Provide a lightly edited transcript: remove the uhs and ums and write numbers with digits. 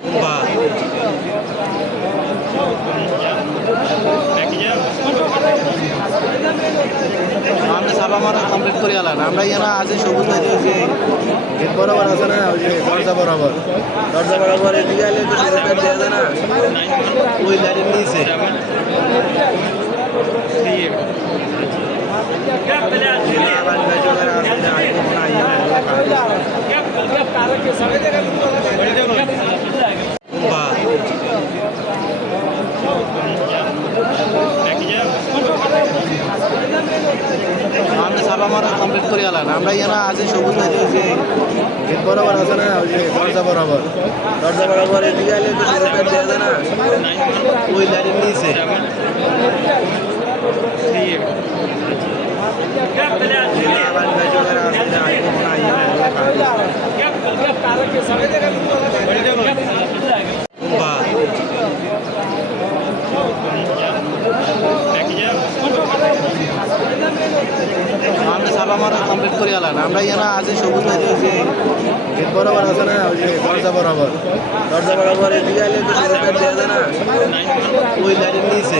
বাহ আমরা ছাপা মারা কমপ্লিট করে আলাম আমরা এখানে আছে সবুজ হয়েছে যে গেট বরাবর আছে না ওই যে দরজা বরাবর এদিকে আলে তো সেটা দেওয়া যায় না ওই লাইনের নিচে বাহ আমরা ছাপা মারা কমপ্লিট করে আলাম আমরা এখানে আছে সবুজ হয়েছে যে গেট বরাবর আছে না ওই যে দরজা বরাবর এদিকে আলে তো সেটা দেওয়া যায় না ওই লাইনের নিচে বাহ আমরা ছাপা মারা কমপ্লিট করে আলাম আমরা এখানে আছে সবুজ হয়েছে যে গেট বরাবর আছে না ওই যে দরজা বরাবর এদিকে আলে তো সেটা দেওয়া যায় না ওই লাইনের নিচে